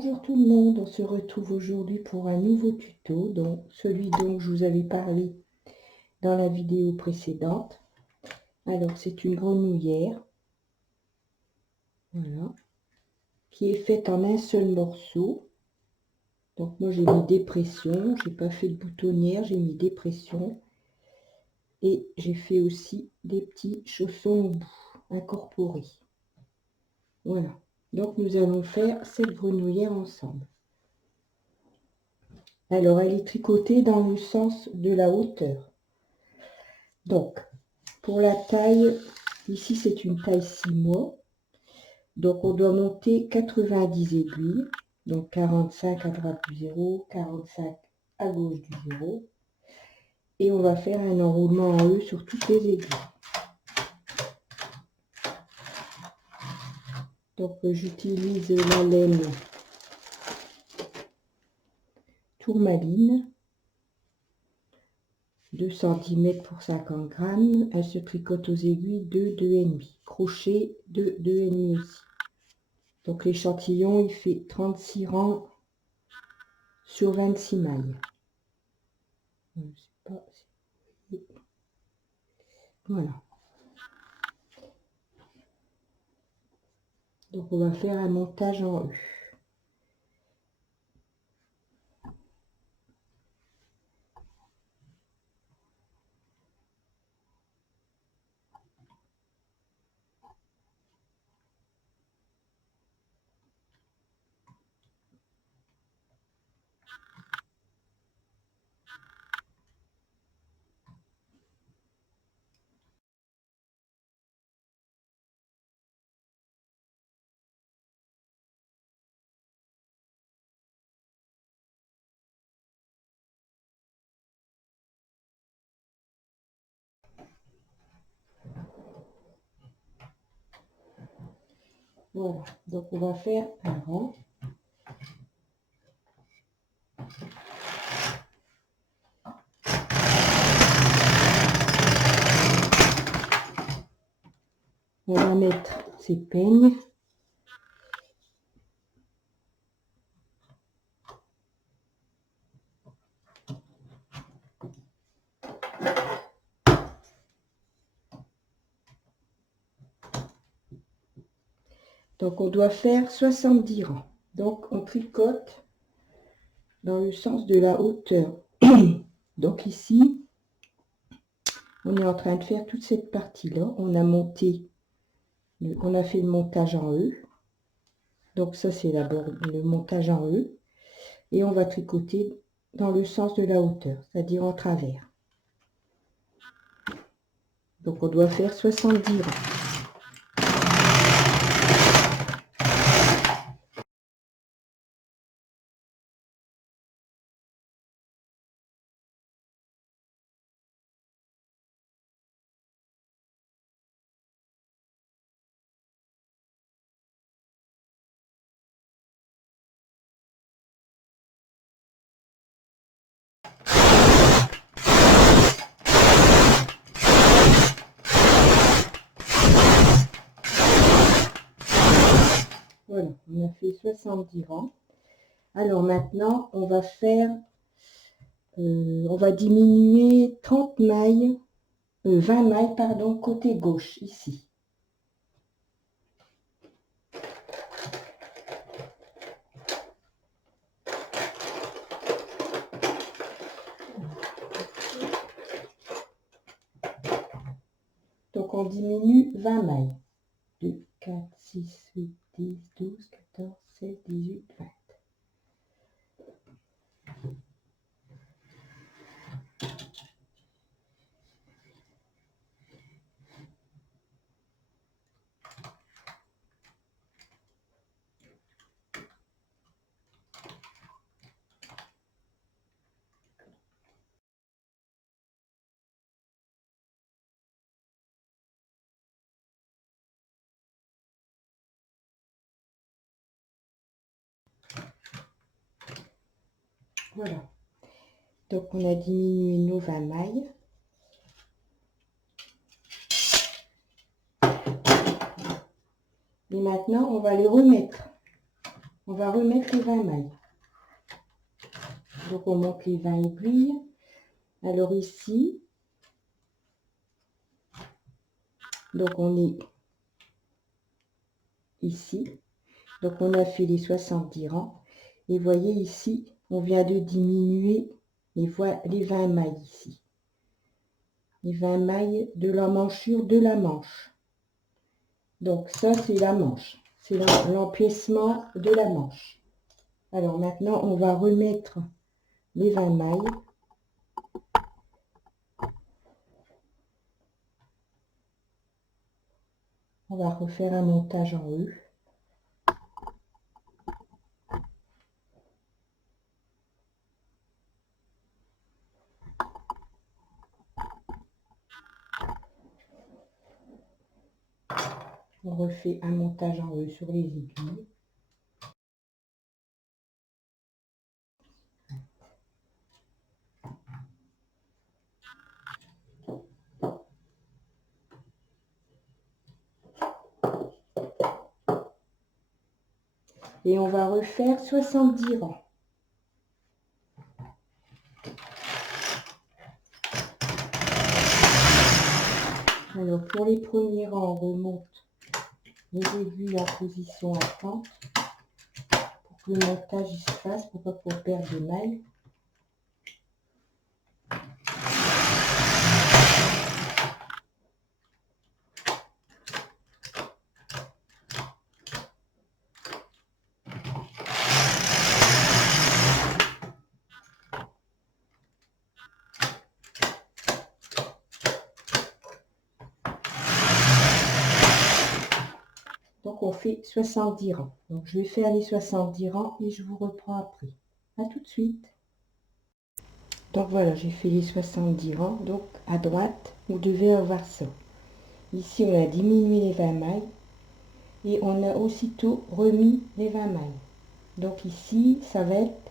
Bonjour tout le monde, on se retrouve aujourd'hui pour un nouveau tuto, donc celui dont je vous avais parlé dans la vidéo précédente. Alors c'est une grenouillère, voilà, qui est faite en un seul morceau. Donc moi j'ai mis des pressions, j'ai pas fait de boutonnière, j'ai mis des pressions et j'ai fait aussi des petits chaussons au bout incorporés. Voilà, donc nous allons faire cette grenouillère ensemble. Alors elle est tricotée dans le sens de la hauteur. Donc pour la taille, ici c'est une taille 6 mois. Donc on doit monter 90 aiguilles. Donc 45 à droite du 0, 45 à gauche du 0. Et on va faire un enroulement en E sur toutes les aiguilles. Donc j'utilise la laine tourmaline, 2 cm pour 50 grammes. Elle se tricote aux aiguilles de 2,5. Crochet de 2,5 aussi. Donc l'échantillon il fait 36 rangs sur 26 mailles. Je sais pas si... Voilà. Donc on va faire un montage en E. Voilà, donc on va faire un rang. On va mettre ces peignes. Donc on doit faire 70 rangs. Donc on tricote dans le sens de la hauteur. Donc ici, on est en train de faire toute cette partie-là. On a monté, on a fait le montage en E. Donc ça c'est le montage en E. Et on va tricoter dans le sens de la hauteur, c'est-à-dire en travers. Donc on doit faire 70 rangs. Voilà, on a fait 70 rangs. Alors maintenant, on va faire, on va diminuer 30 mailles, 20 mailles, pardon, côté gauche, ici. Donc on diminue 20 mailles. 2, 4, 6, 8, 10, 12, 14, 16, 18, 20. Voilà. Donc on a diminué nos 20 mailles. Et maintenant, on va les remettre on va remettre les 20 mailles. Donc, on monte les 20 aiguilles. Alors ici, donc on est ici. Donc, on a fait les 70 rangs. Et voyez ici, on vient de diminuer les 20 mailles ici. Les 20 mailles de l'emmanchure de la manche. Donc, ça, c'est la manche. C'est l'empiècement de la manche. Alors, maintenant, on va remettre les 20 mailles. On va refaire un montage en E. On refait un montage en E sur les aiguilles. Et on va refaire 70 rangs. Alors pour les premiers rangs, on remonte les aiguilles en position attente pour que le montage il se fasse, pour pas qu'on perde de mailles. Donc on fait 70 rangs. Donc je vais faire les 70 rangs et je vous reprends après. À tout de suite. Donc voilà, j'ai fait les 70 rangs. Donc à droite, vous devez avoir ça. Ici, on a diminué les 20 mailles et on a aussitôt remis les 20 mailles. Donc ici, ça va être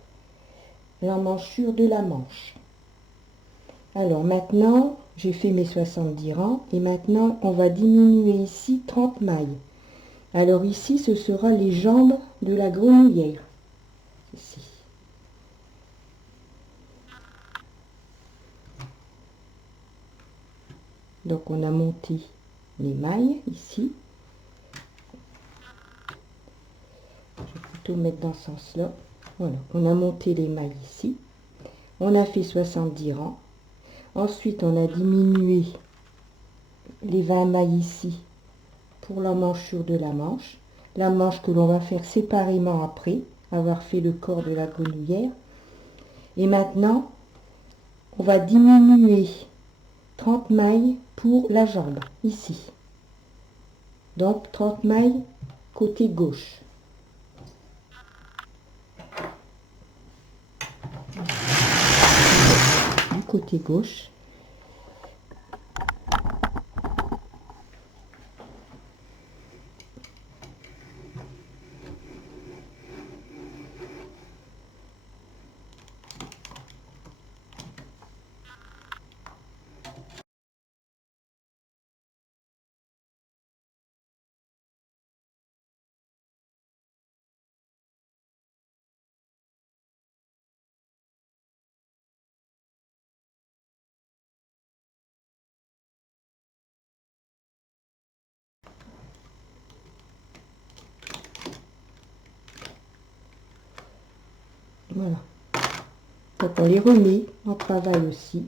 l'emmanchure de la manche. Alors maintenant, j'ai fait mes 70 rangs et maintenant, on va diminuer ici 30 mailles. Alors ici, ce sera les jambes de la grenouillère. Ici. Donc on a monté les mailles ici. Je vais plutôt mettre dans ce sens-là. Voilà, on a monté les mailles ici. On a fait 70 rangs. Ensuite, on a diminué les 20 mailles ici pour l'emmanchure de la manche. La manche que l'on va faire séparément après avoir fait le corps de la grenouillère. Et maintenant, on va diminuer 30 mailles pour la jambe, ici. Donc, 30 mailles côté gauche. Du côté gauche. Voilà. Donc on les remet en travail aussi.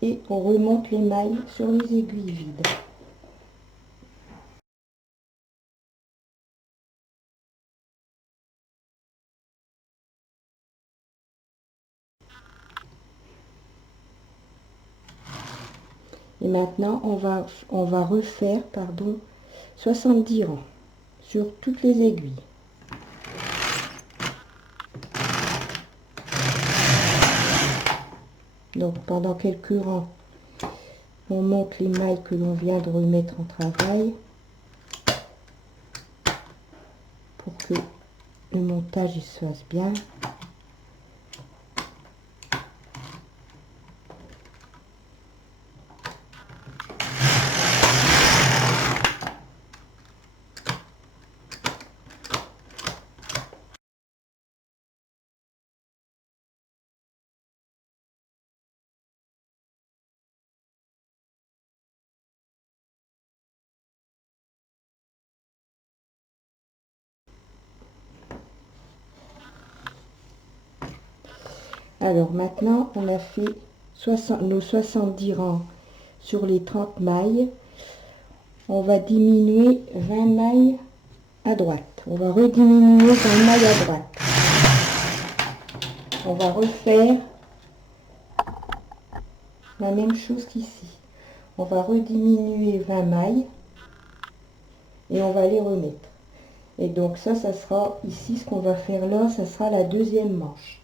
Et on remonte les mailles sur les aiguilles vides. Et maintenant, on va refaire 70 rangs sur toutes les aiguilles. Donc pendant quelques rangs, on monte les mailles que l'on vient de remettre en travail pour que le montage il se fasse bien. Alors maintenant, on a fait nos 70 rangs sur les 30 mailles. On va diminuer 20 mailles à droite. On va rediminuer 20 mailles à droite. On va refaire la même chose qu'ici. On va rediminuer 20 mailles et on va les remettre. Et donc ça sera ici, ce qu'on va faire là, ça sera la deuxième manche.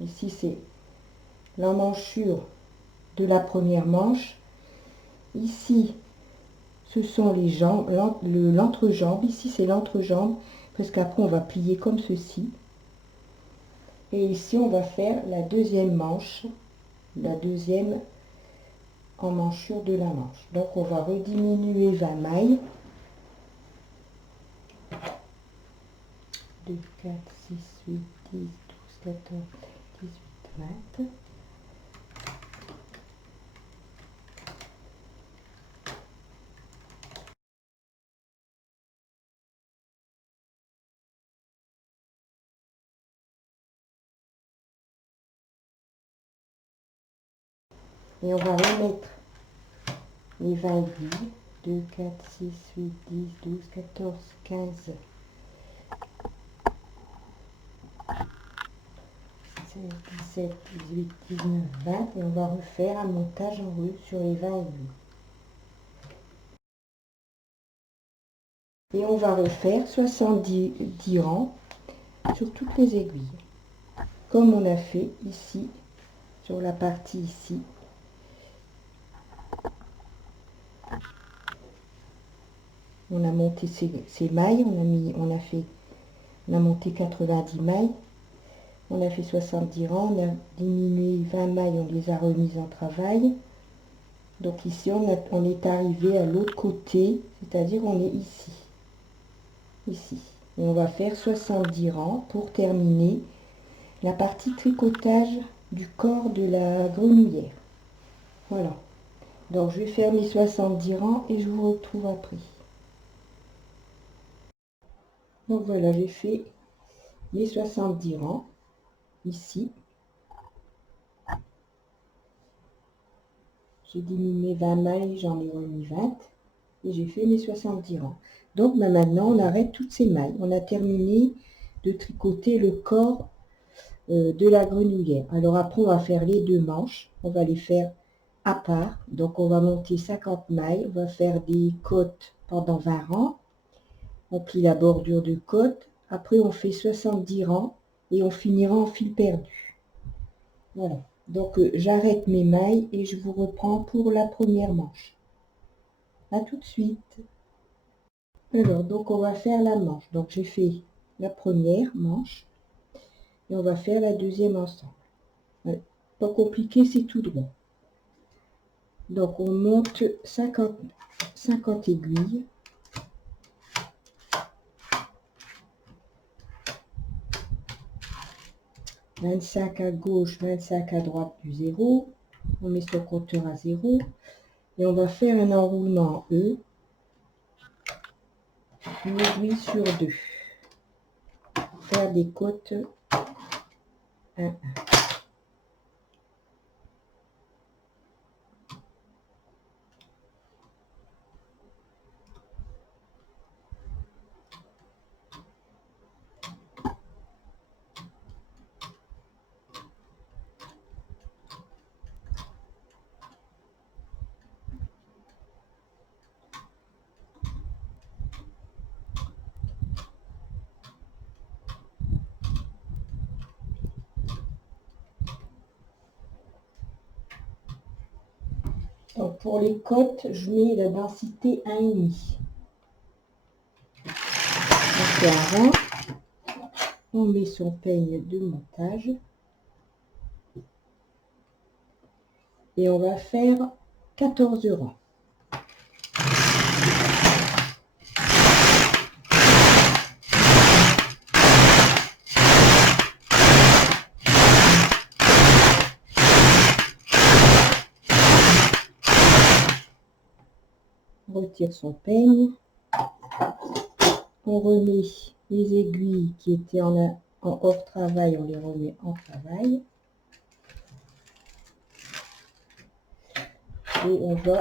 Ici, c'est l'emmanchure de la première manche. Ici, ce sont les jambes, l'entrejambe. Ici, c'est l'entrejambe, parce qu'après, on va plier comme ceci. Et ici, on va faire la deuxième manche, la deuxième emmanchure de la manche. Donc, on va rediminuer 20 mailles. 2, 4, 6, 8, 10, 12, 14, 18, 20. Et on va remettre les 20 aiguilles. 2, 4, 6, 8, 10, 12, 14, 15, 16, 17, 18, 19, 20. Et on va refaire un montage en rue sur les 20 aiguilles. Et on va refaire 70 rangs sur toutes les aiguilles. Comme on a fait ici, sur la partie ici. On a monté ces mailles, on a monté 90 mailles, on a fait 70 rangs, on a diminué 20 mailles, on les a remises en travail. Donc ici, on est arrivé à l'autre côté, c'est-à-dire on est ici. Ici. Et on va faire 70 rangs pour terminer la partie tricotage du corps de la grenouillère. Voilà. Donc je vais faire mes 70 rangs et je vous retrouve après. Donc voilà, j'ai fait mes 70 rangs ici. J'ai diminué 20 mailles, j'en ai remis 20 et j'ai fait mes 70 rangs. Donc maintenant, on arrête toutes ces mailles. On a terminé de tricoter le corps de la grenouillère. Alors après, on va faire les deux manches. On va les faire à part. Donc on va monter 50 mailles. On va faire des côtes pendant 20 rangs. On plie la bordure de côte. Après, on fait 70 rangs et on finira en fil perdu. Voilà. Donc, j'arrête mes mailles et je vous reprends pour la première manche. À tout de suite. Alors, donc, on va faire la manche. Donc, j'ai fait la première manche et on va faire la deuxième ensemble. Ouais. Pas compliqué, c'est tout droit. Donc, on monte 50 aiguilles. 25 à gauche, 25 à droite du 0. On met son compteur à 0. Et on va faire un enroulement en E. Une aiguille sur 2. Faire des côtes 1, 1. Donc pour les côtes, je mets la densité 1,5. On fait un rang, on met son peigne de montage et on va faire 14 rangs. On retire son peigne, on remet les aiguilles qui étaient en en hors travail, on les remet en travail. Et on va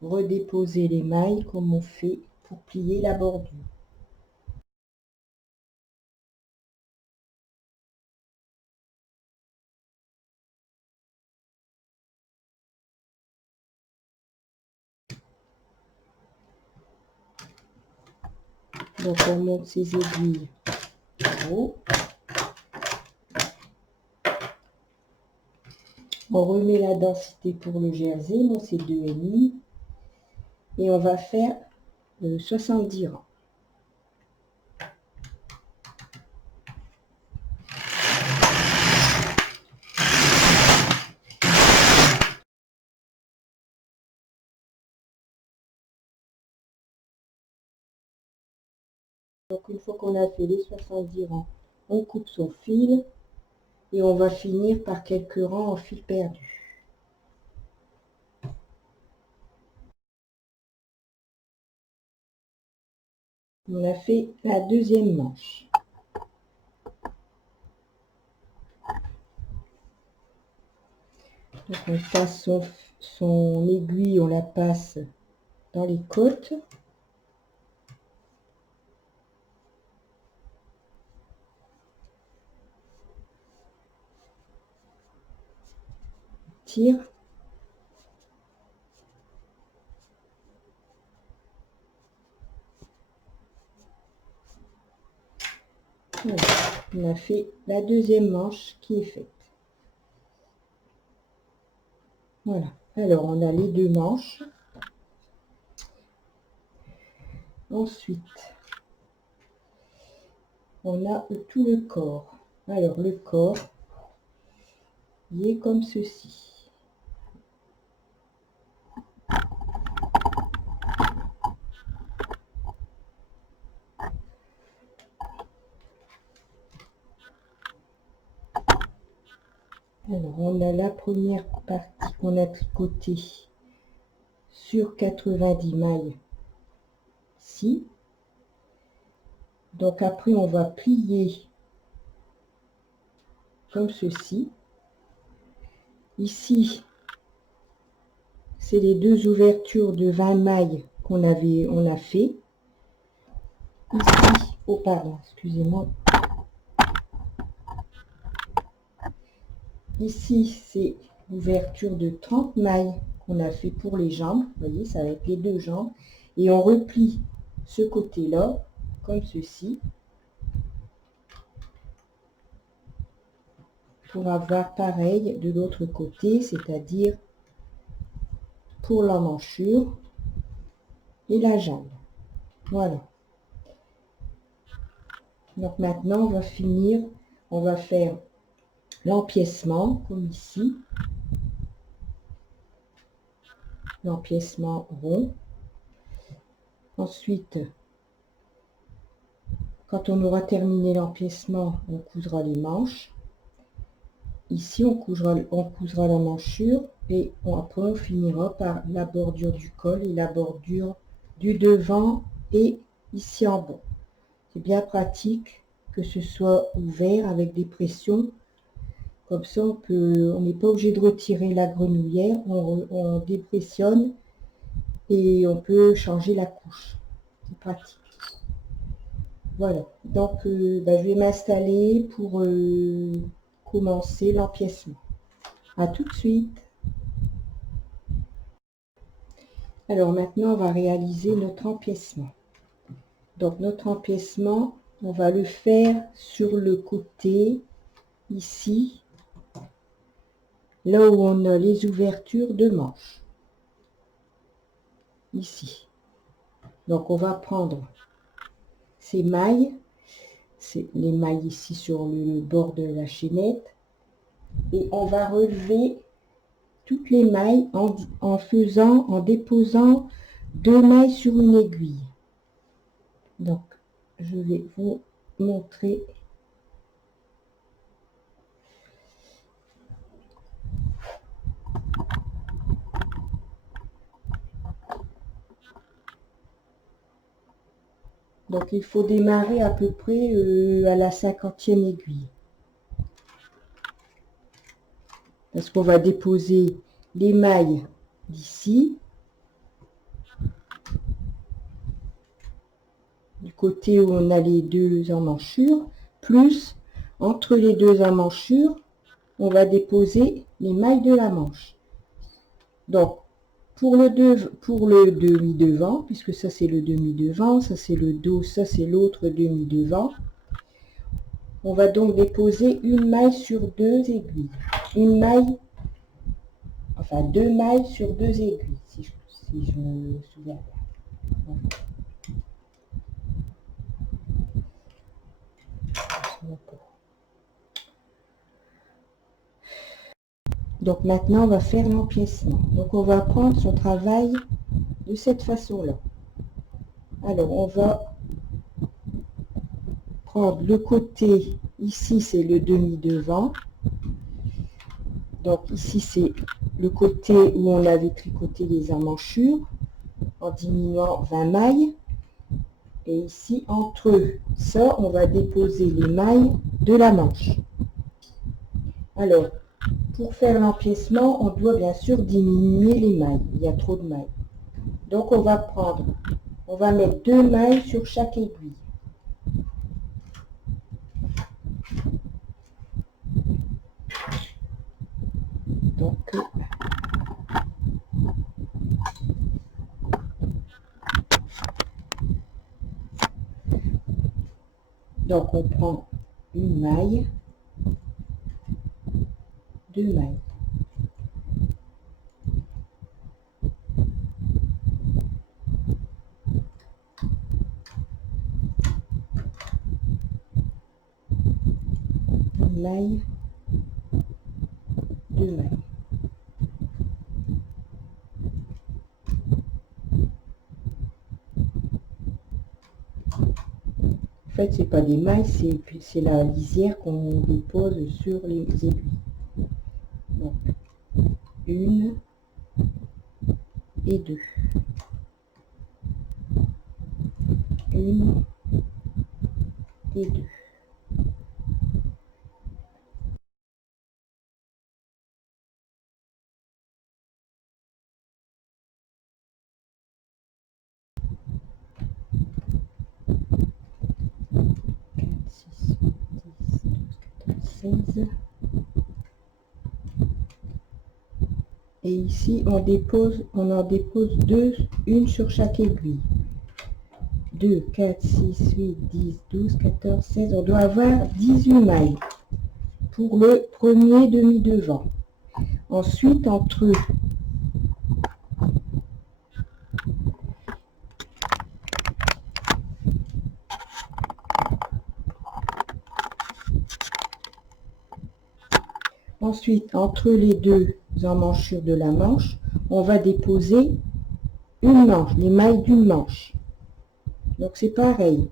redéposer les mailles comme on fait pour plier la bordure. Donc on monte ses aiguilles en haut. On remet la densité pour le jersey, moi c'est 2,5. Et on va faire 70 rangs. Donc une fois qu'on a fait les 70 rangs, on coupe son fil et on va finir par quelques rangs en fil perdu. On a fait la deuxième manche. Donc on passe son aiguille, on la passe dans les côtes. Tire. Voilà. On a fait la deuxième manche qui est faite. Voilà. Alors on a les deux manches. Ensuite, on a tout le corps. Alors le corps, il est comme ceci. Alors on a la première partie qu'on a tricotée sur 90 mailles ici. Donc après on va plier comme ceci. Ici, c'est les deux ouvertures de 20 mailles on a fait. Ici, oh pardon, excusez-moi. Ici, c'est l'ouverture de 30 mailles qu'on a fait pour les jambes. Vous voyez, ça va être les deux jambes. Et on replie ce côté-là, comme ceci, pour avoir pareil de l'autre côté, c'est-à-dire pour l'emmanchure et la jambe. Voilà. Donc maintenant, on va finir, on va faire l'empiècement, comme ici. L'empiècement rond. Ensuite, quand on aura terminé l'empiècement, on cousera les manches. Ici, on cousera la manchure et après on finira par la bordure du col et la bordure du devant et ici en bas. C'est bien pratique que ce soit ouvert avec des pressions. Comme ça, on n'est pas obligé de retirer la grenouillère, on dépressionne et on peut changer la couche. C'est pratique. Voilà, donc je vais m'installer pour commencer l'empiècement. À tout de suite. Alors maintenant, on va réaliser notre empiècement. Donc notre empiècement, on va le faire sur le côté, ici, là où on a les ouvertures de manches. Ici. Donc on va prendre ces mailles, c'est les mailles ici sur le bord de la chaînette, et on va relever toutes les mailles en déposant deux mailles sur une aiguille. Donc je vais vous montrer. Donc il faut démarrer à peu près à la 50e aiguille. Parce qu'on va déposer les mailles d'ici, du côté où on a les deux emmanchures, plus entre les deux emmanchures, on va déposer les mailles de la manche. Donc, pour le demi-devant, puisque ça c'est le demi-devant, ça c'est le dos, ça c'est l'autre demi-devant, on va donc déposer une maille sur deux aiguilles. Une maille, enfin 2 mailles sur 2 aiguilles, si je me souviens bien. Donc maintenant, on va faire l'empiècement. Donc on va prendre son travail de cette façon-là. Alors, on va prendre le côté, ici c'est le demi-devant. Donc ici c'est le côté où on avait tricoté les emmanchures en diminuant 20 mailles. Et ici, entre ça, on va déposer les mailles de la manche. Alors, pour faire l'empiècement, on doit bien sûr diminuer les mailles. Il y a trop de mailles. Donc, on va mettre 2 mailles sur chaque aiguille. Donc, on prend une maille, 2 mailles. Une maille, 2 mailles. En fait, c'est pas des mailles, c'est la lisière qu'on dépose sur les aiguilles. Donc, 1 et 2. 1 et 2. Et ici, on en dépose 2, une sur chaque aiguille. 2, 4, 6, 8, 10, 12, 14, 16. On doit avoir 18 mailles pour le premier demi-devant. Ensuite, entre les deux emmanchures de la manche, on va déposer une manche, les mailles d'une manche. Donc c'est pareil.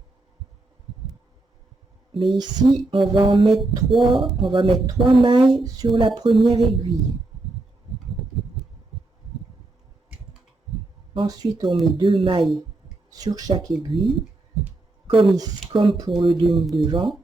Mais ici, on va mettre 3 mailles sur la première aiguille. Ensuite, on met 2 mailles sur chaque aiguille, comme pour le demi-devant.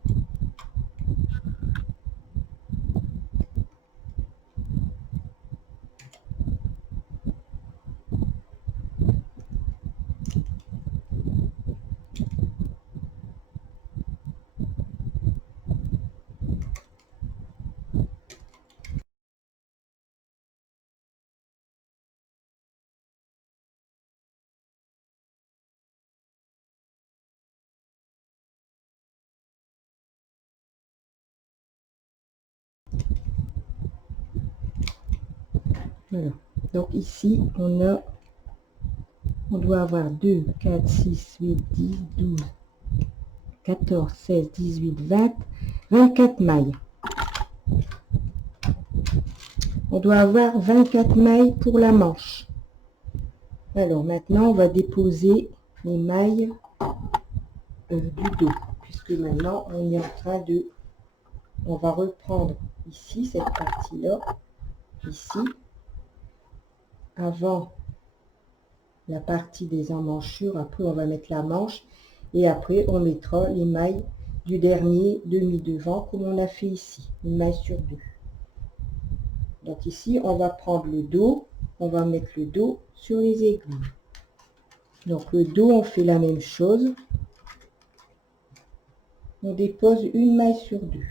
Voilà. Donc ici, on doit avoir 2, 4, 6, 8, 10, 12, 14, 16, 18, 20, 24 mailles. On doit avoir 24 mailles pour la manche. Alors maintenant, on va déposer les mailles du dos, puisque maintenant, on est en train de... On va reprendre ici, cette partie-là, ici, avant la partie des emmanchures. Après, on va mettre la manche. Et après, on mettra les mailles du dernier demi-devant comme on a fait ici, une maille sur deux. Donc ici, on va prendre le dos, on va mettre le dos sur les aiguilles. Donc le dos, on fait la même chose. On dépose une maille sur deux.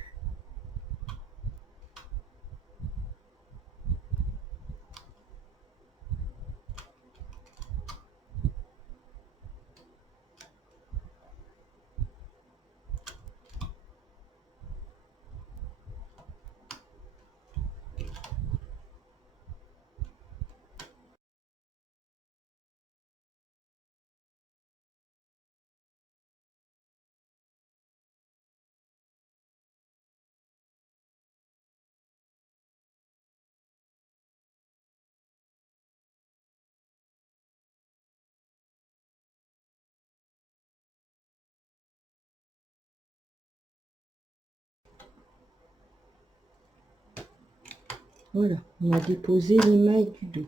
Voilà, on a déposé les mailles du dos.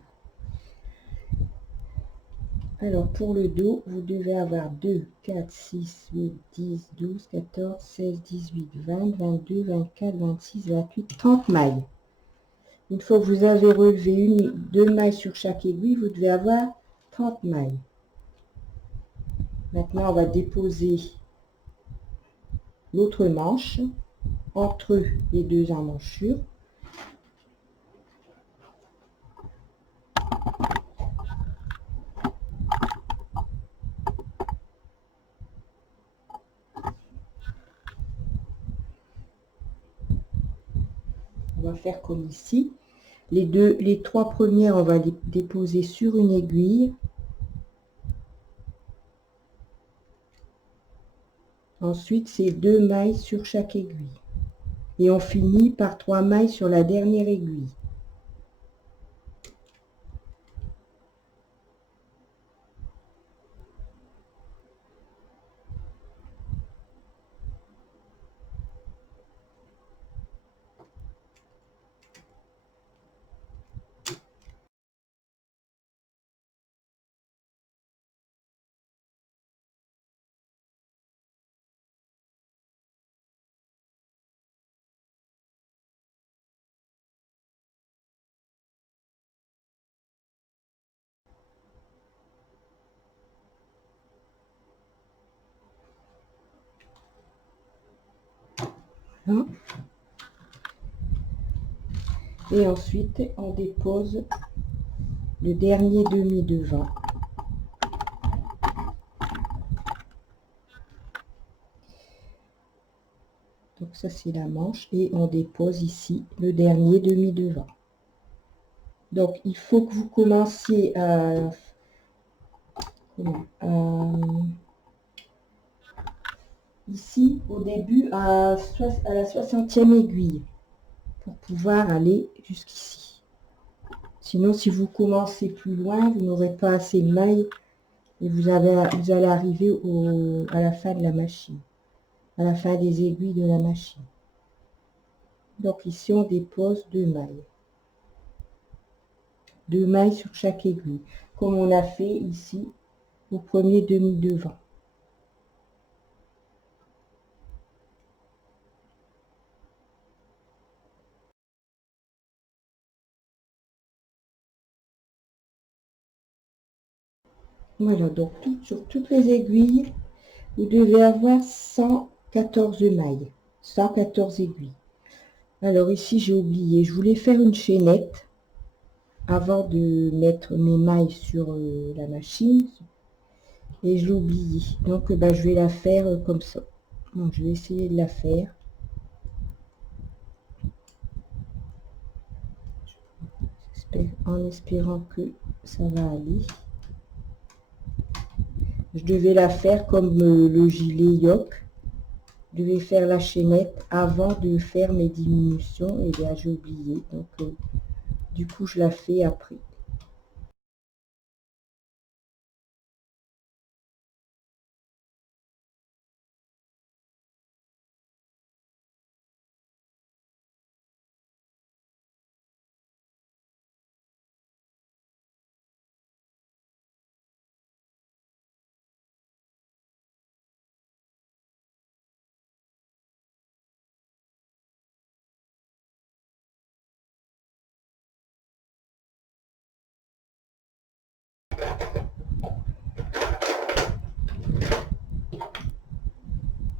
Alors pour le dos, vous devez avoir 2, 4, 6, 8, 10, 12, 14, 16, 18, 20, 22, 24, 26, 28, 30 mailles. Une fois que vous avez relevé deux mailles sur chaque aiguille, vous devez avoir 30 mailles. Maintenant, on va déposer l'autre manche entre les deux emmanchures. On va faire comme ici. Les trois premières, on va les déposer sur une aiguille. Ensuite, c'est 2 mailles sur chaque aiguille. Et on finit par 3 mailles sur la dernière aiguille. Hein? Et ensuite, on dépose le dernier demi-devant. Donc ça, c'est la manche. Et on dépose ici le dernier demi-devant. Donc, il faut que vous commenciez à ici, au début, à la 60e aiguille, pour pouvoir aller jusqu'ici. Sinon, si vous commencez plus loin, vous n'aurez pas assez de mailles et vous allez arriver à la fin de la machine, à la fin des aiguilles de la machine. Donc ici, on dépose 2 mailles. 2 mailles sur chaque aiguille, comme on a fait ici au premier demi-devant. Voilà, donc sur toutes les aiguilles, vous devez avoir 114 mailles, 114 aiguilles. Alors ici, j'ai oublié, je voulais faire une chaînette avant de mettre mes mailles sur la machine, et je l'ai oublié. Donc je vais la faire comme ça. Donc, je vais essayer de la faire. En espérant que ça va aller. Je devais la faire comme le gilet yoke. Je devais faire la chaînette avant de faire mes diminutions, et bien j'ai oublié. Donc du coup, je la fais après.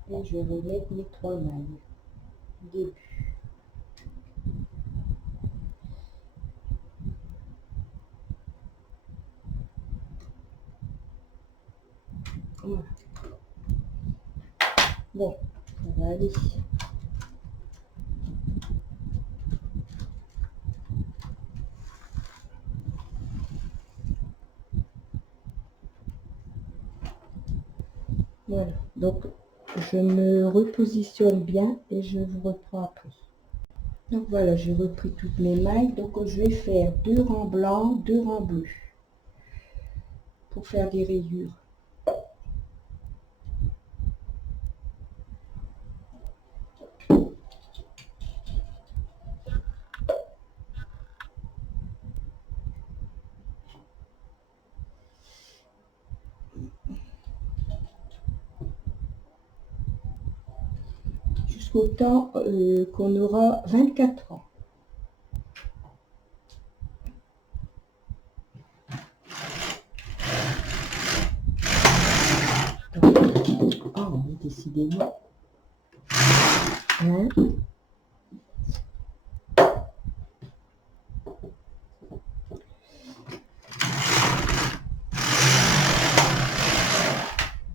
Et je vais remettre mes 3 mailles du début. Voilà. Bon, ça va aller. Voilà, donc je me repositionne bien et je vous reprends après. Donc voilà, j'ai repris toutes mes mailles. Donc je vais faire 2 rangs blancs, 2 rangs bleus pour faire des rayures. Jusqu'au temps qu'on aura 24 ans. Oh, oui, décidément. Hein?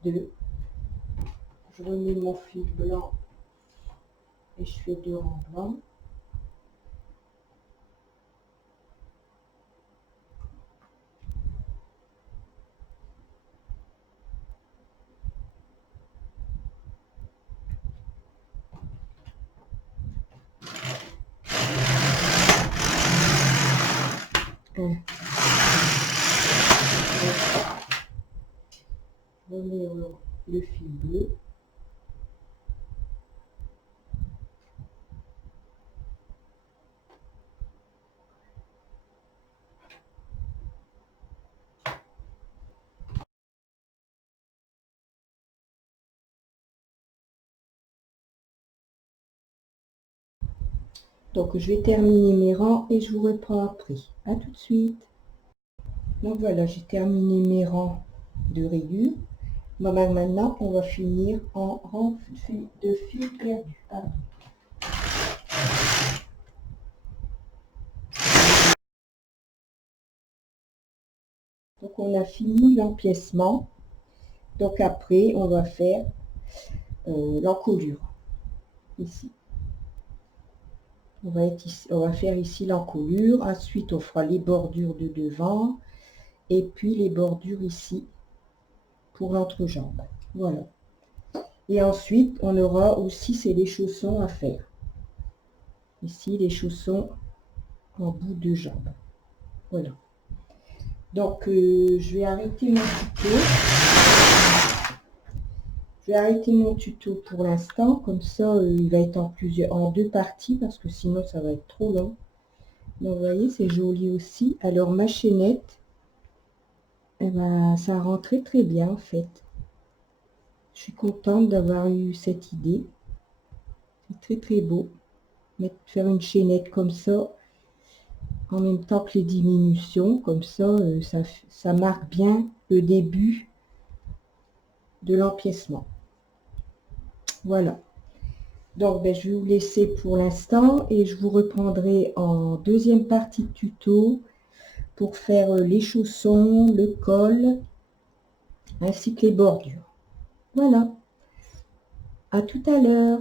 Deux. Je remets mon fil blanc et je fais 2 rangs blancs. Un. Je remets le fil bleu. Donc je vais terminer mes rangs et je vous reprends après. À tout de suite. Donc voilà, j'ai terminé mes rangs de rayures. Bon, ben maintenant, on va finir en rang de fil perdu. Ah. Donc on a fini l'empiècement. Donc après, on va faire l'encolure. Ici. On va faire ici l'encolure. Ensuite, on fera les bordures de devant. Et puis les bordures ici pour l'entrejambe. Voilà. Et ensuite, on aura aussi, c'est les chaussons à faire. Ici, les chaussons en bout de jambe. Voilà. Donc, je vais arrêter mon tuto. Je vais arrêter mon tuto pour l'instant. Comme ça, il va être en 2 parties parce que sinon, ça va être trop long. Donc, vous voyez, c'est joli aussi. Alors, ma chaînette, eh ben, ça rend très très bien en fait. Je suis contente d'avoir eu cette idée. C'est très très beau. Faire une chaînette comme ça, en même temps que les diminutions, comme ça, ça marque bien le début de l'empiècement. Voilà. Donc, ben, je vais vous laisser pour l'instant et je vous reprendrai en deuxième partie de tuto pour faire les chaussons, le col, ainsi que les bordures. Voilà. À tout à l'heure.